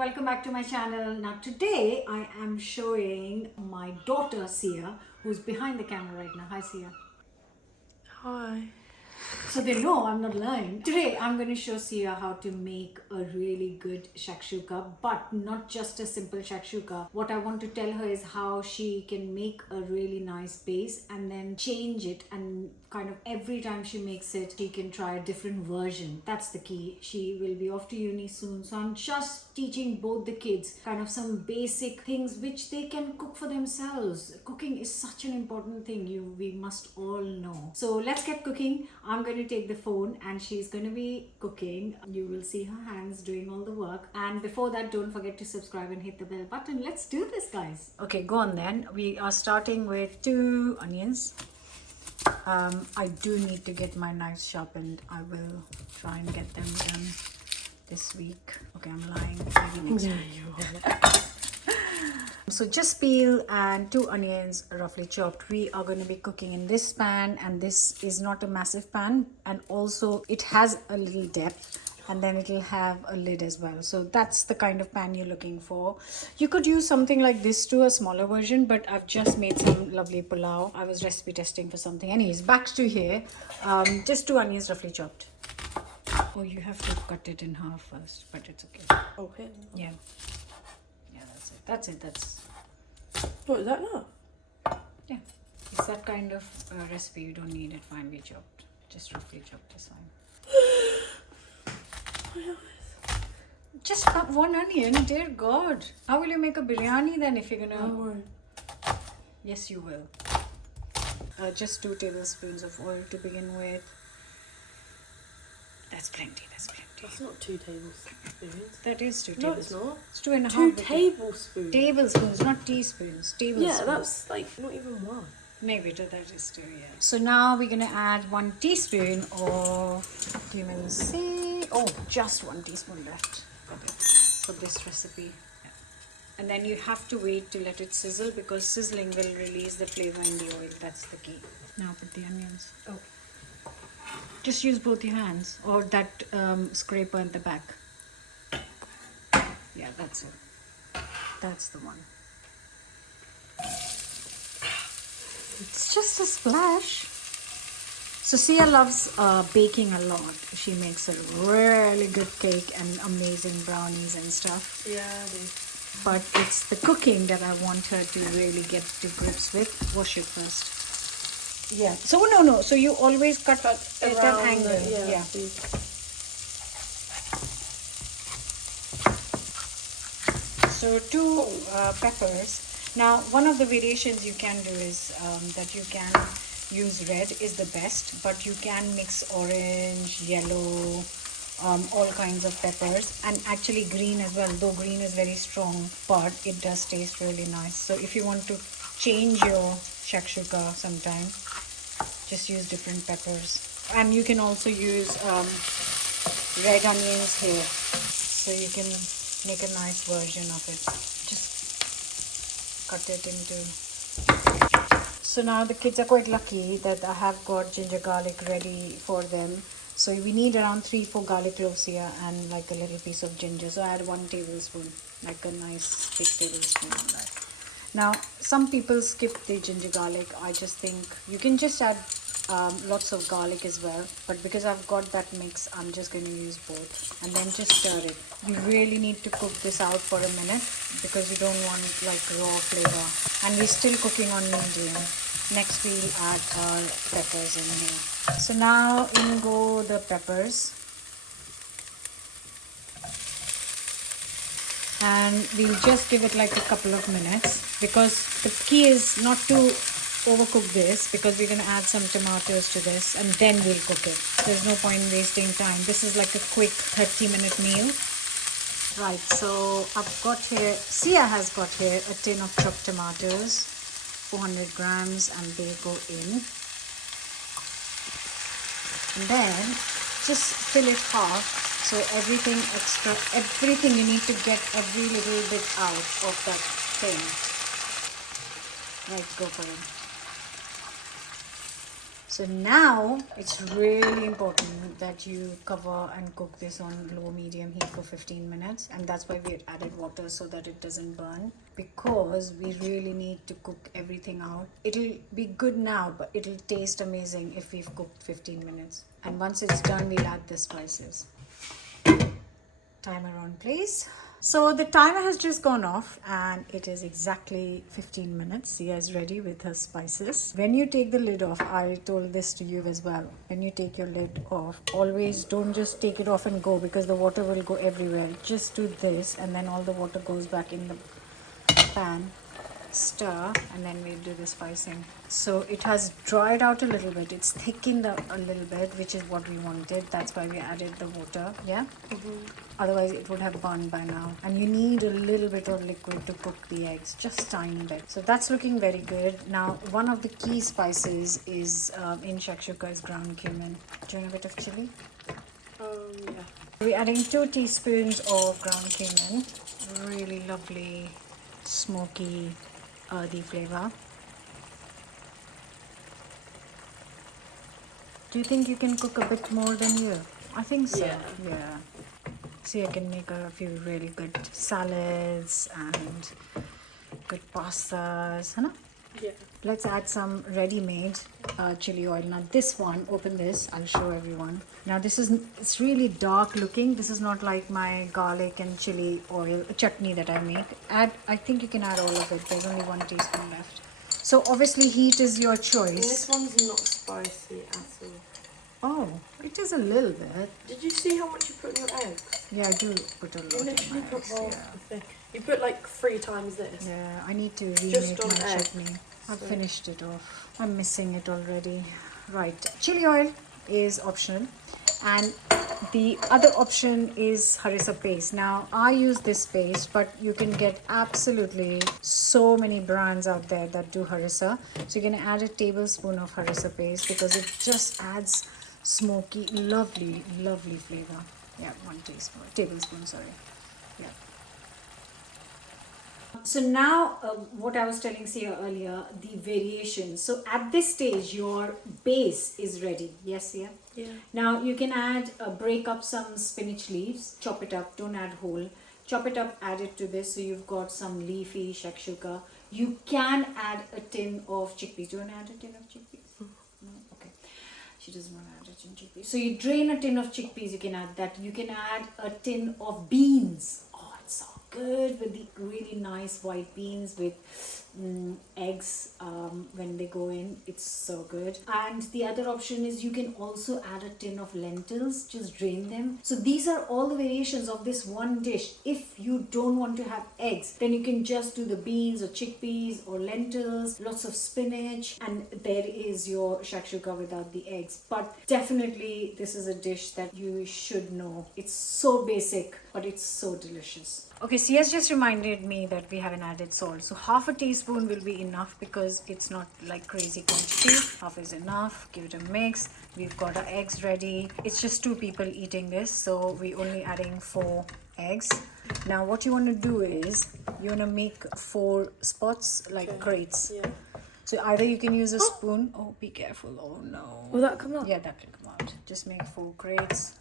welcome back to my channel. Now today I am showing my daughter Sia, who's behind the camera right now. Hi Sia. Hi. So they know I'm not lying. Today I'm going to show Sia how to make a really good shakshuka, but not just a simple shakshuka. What I want to tell her is how she can make a really nice base and then change it, and kind of every time she makes it, she can try a different version. That's the key. She will be off to uni soon, so I'm just teaching both the kids kind of some basic things which they can cook for themselves. Cooking is such an important thing, we must all know. So let's get cooking. I'm going to take the phone and she's going to be cooking. You will see her hands doing all the work, and before that, don't forget to subscribe and hit the bell button. Let's do this, guys. Okay, go on then. We are starting with 2 onions. I do need to get my knives sharpened. I will try and get them done this week. Okay, I'm lying. Maybe next week. So just peel and 2 onions roughly chopped. We are going to be cooking in this pan, and this is not a massive pan, and also it has a little depth, and then it'll have a lid as well. So that's the kind of pan you're looking for. You could use something like this too, a smaller version, but I've just made some lovely pulao. I was recipe testing for something. Anyways, back to here. Just 2 onions roughly chopped. Oh, you have to cut it in half first, but it's okay. Okay. Yeah. Yeah, that's it. That's What is that now? yeah. It's that kind of recipe. You don't need it finely chopped. Just roughly chopped is fine. Just cut 1 onion, dear God. How will you make a biryani then if you're gonna? Don't worry. Yes, you will. Just 2 tablespoons of oil to begin with. That's plenty. That's plenty. That's not 2 tablespoons. That is 2 No, it's tablespoons. not. It's 2.5. 2 tablespoons. Tablespoons, not teaspoons. Tablespoons. Yeah, that's like not even 1. Maybe that is too, yeah. So now we're gonna add 1 teaspoon of cumin seed. Oh, just 1 teaspoon left for this recipe. Yeah. And then you have to wait to let it sizzle, because sizzling will release the flavor in the oil. That's the key. Now put the onions. Oh. Just use both your hands, or that scraper at the back. Yeah, that's it. That's the one. It's just a splash. So Sia loves baking a lot. She makes a really good cake and amazing brownies and stuff. Yeah, I do. But it's the cooking that I want her to really get to grips with. Wash it first. Yeah. So no. So you always cut at an angle. Yeah. So 2 peppers. Now, one of the variations you can do is that you can use red is the best, but you can mix orange, yellow, all kinds of peppers, and actually green as well, though green is very strong, but it does taste really nice. So if you want to change your shakshuka sometime, just use different peppers. And you can also use red onions here, so you can make a nice version of it. Just cut it into. So now the kids are quite lucky that I have got ginger garlic ready for them. So we need around 3-4 garlic cloves here, and like a little piece of ginger. So I add 1 tablespoon, like a nice big tablespoon on that. Now some people skip the ginger garlic. I just think you can just add lots of garlic as well, but because I've got that mix, I'm just going to use both, and then just stir it. You really need to cook this out for a minute, because you don't want like raw flavor, and we're still cooking on medium. Next we'll add our peppers in here. So now in go the peppers, and we'll just give it like a couple of minutes, because the key is not to overcook this, because we're going to add some tomatoes to this and then we'll cook it. There's no point wasting time. This is like a quick 30-minute meal. Right, so I've got here, Sia has got here a tin of chopped tomatoes, 400 grams, and they go in. And then just fill it half, so everything you need to get every little bit out of that thing. Right, go for it. So now it's really important that you cover and cook this on low medium heat for 15 minutes, and that's why we added water so that it doesn't burn, because we really need to cook everything out. It'll be good now, but it'll taste amazing if we've cooked 15 minutes. And once it's done, we'll add the spices. Timer on, please. So the timer has just gone off and it is exactly 15 minutes. Sia is ready with her spices. When you take the lid off, I told this to you as well. When you take your lid off, always don't just take it off and go, because the water will go everywhere. Just do this and then all the water goes back in the pan. Stir, and then we'll do the spicing. So it has dried out a little bit. It's thickened a little bit, which is what we wanted. That's why we added the water. Yeah. Otherwise it would have burned by now. And you need a little bit of liquid to cook the eggs, just tiny bit. So that's looking very good. Now one of the key spices is in shakshuka is ground cumin. Do you want a bit of chili? Yeah. We're adding 2 teaspoons of ground cumin. Really lovely, smoky, earthy flavor. Do you think you can cook a bit more than you? I think so. Yeah. See, I can make a few really good salads and good pastas, huh? Yeah. Let's add some ready-made chili oil. Now this one, open this, I'll show everyone. Now this is, it's really dark looking. This is not like my garlic and chili oil, chutney that I make. I think you can add all of it. There's only 1 teaspoon left. So obviously heat is your choice. And this one's not spicy at all. Oh, it is a little bit. Did you see how much you put in your eggs? Yeah, I do put a lot You in literally my put eggs, half the thing. You put like 3 times this. Yeah, I need to Just remake on my egg. chutney. I've finished it off. I'm missing it already. Right, chili oil is optional, and the other option is harissa paste. Now I use this paste, but you can get absolutely so many brands out there that do harissa. So you're gonna add a tablespoon of harissa paste because it just adds smoky, lovely flavor. Yeah, 1 tablespoon, sorry. Yeah. So now what I was telling Sia earlier, the variations. So at this stage your base is ready. Yes, Sia? Yeah. Now you can add, break up some spinach leaves, chop it up, don't add whole. Chop it up, add it to this, so you've got some leafy shakshuka. You can add a tin of chickpeas. Do you want to add a tin of chickpeas? No? Okay. She doesn't want to add a tin of chickpeas. So you drain a tin of chickpeas, you can add that. You can add a tin of beans. Oh, it's so good with the really nice white beans with eggs when they go in. It's so good. And the other option is you can also add a tin of lentils, just drain them. So these are all the variations of this one dish. If you don't want to have eggs, then you can just do the beans or chickpeas or lentils, lots of spinach, and there is your shakshuka without the eggs. But definitely this is a dish that you should know. It's so basic, but it's so delicious. Okay, Sia's just reminded me that we haven't added salt. So half a teaspoon will be enough because it's not like crazy quantity. Half is enough. Give it a mix. We've got our eggs ready. It's just 2 people eating this, so we're only adding 4 eggs. Now what you want to do is you want to make 4 spots like grates. Yeah. So either you can use a spoon. Oh, be careful. Oh no. Will that come out? Yeah, that will come out. Just make 4 grates.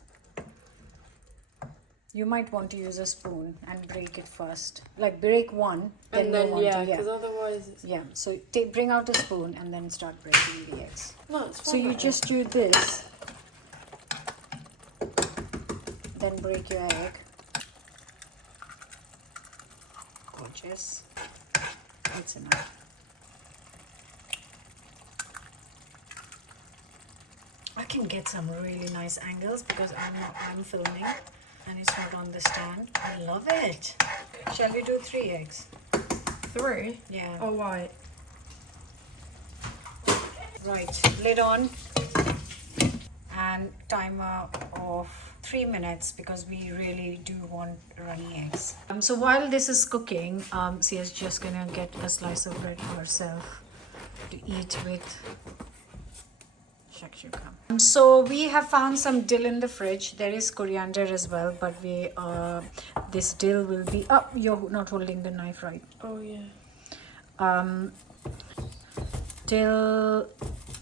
You might want to use a spoon and break it first. Like break one, And then, yeah, because otherwise it's... yeah. So bring out a spoon and then start breaking the eggs. No, it's fine. So you just do this, then break your egg. Gorgeous. That's enough. I can get some really nice angles because I'm filming. And it's not on the stand. I love it. Shall we do 3 eggs? 3? Yeah. Oh, right. Right. Lid on. And timer of 3 minutes because we really do want runny eggs. So while this is cooking, Sia's just gonna get a slice of bread for herself to eat with shakshuka. So we have found some dill in the fridge. There is coriander as well, but we this dill will be you're not holding the knife right. Oh yeah. Dill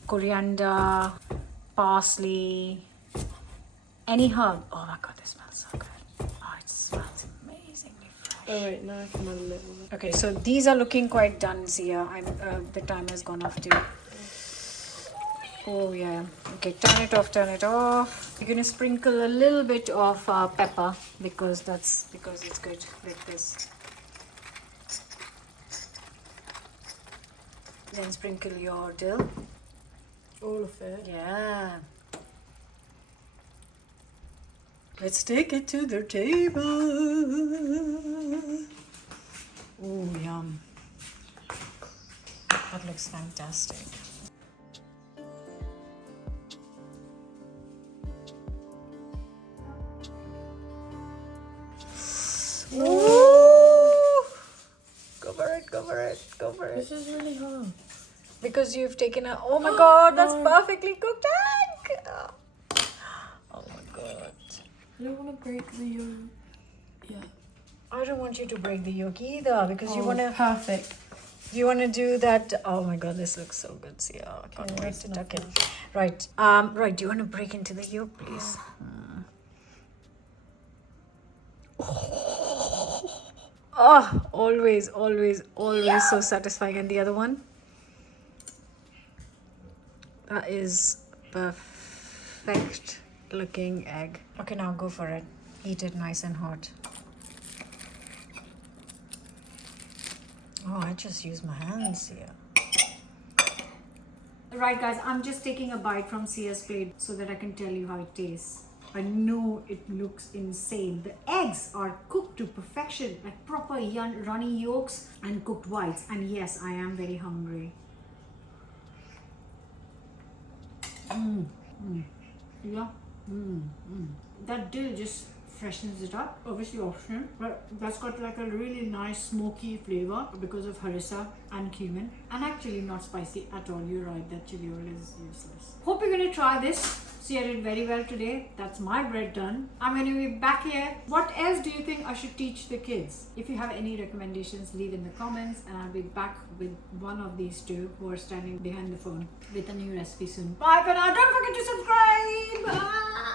coriander, parsley, any herb. Oh my god, this smells so good. Oh, it smells amazingly fresh. Oh wait, now I can add a little bit. Okay, so these are looking quite done, Sia. The time has gone off too. Oh yeah. Okay, turn it off, turn it off. You're gonna sprinkle a little bit of pepper because it's good like this. Then sprinkle your dill. All of it. Yeah. Let's take it to the table. Oh, yum. That looks fantastic. Ooh. Go for it, go for it, go for it. This is really hard. Because you've taken a... Oh my god, that's perfectly cooked egg! Oh my god. I don't want to break the yolk. Yeah. I don't want you to break the yolk either because you want to... Perfect. You want to do that? Oh my god, this looks so good, Sia. I can't wait that's to enough tuck it. Right. Right. Do you want to break into the yolk, please? Oh, always, always, always so satisfying. And the other one? That is perfect looking egg. Okay, now go for it. Eat it nice and hot. Oh, I just use my hands here. Right, guys, I'm just taking a bite from Sia's plate so that I can tell you how it tastes. I know it looks insane. The eggs are cooked to perfection, like proper runny yolks and cooked whites. And yes, I am very hungry. Yeah. That dill just freshens it up. Obviously optional, but that's got like a really nice smoky flavor because of harissa and cumin, and actually not spicy at all. You're right, that chili oil is useless. Hope you're gonna try this. See, I did very well today. That's my bread done. I'm gonna be back here. What else do you think I should teach the kids? If you have any recommendations, leave in the comments, and I'll be back with one of these two who are standing behind the phone with a new recipe soon. Bye for now. Don't forget to subscribe. Bye.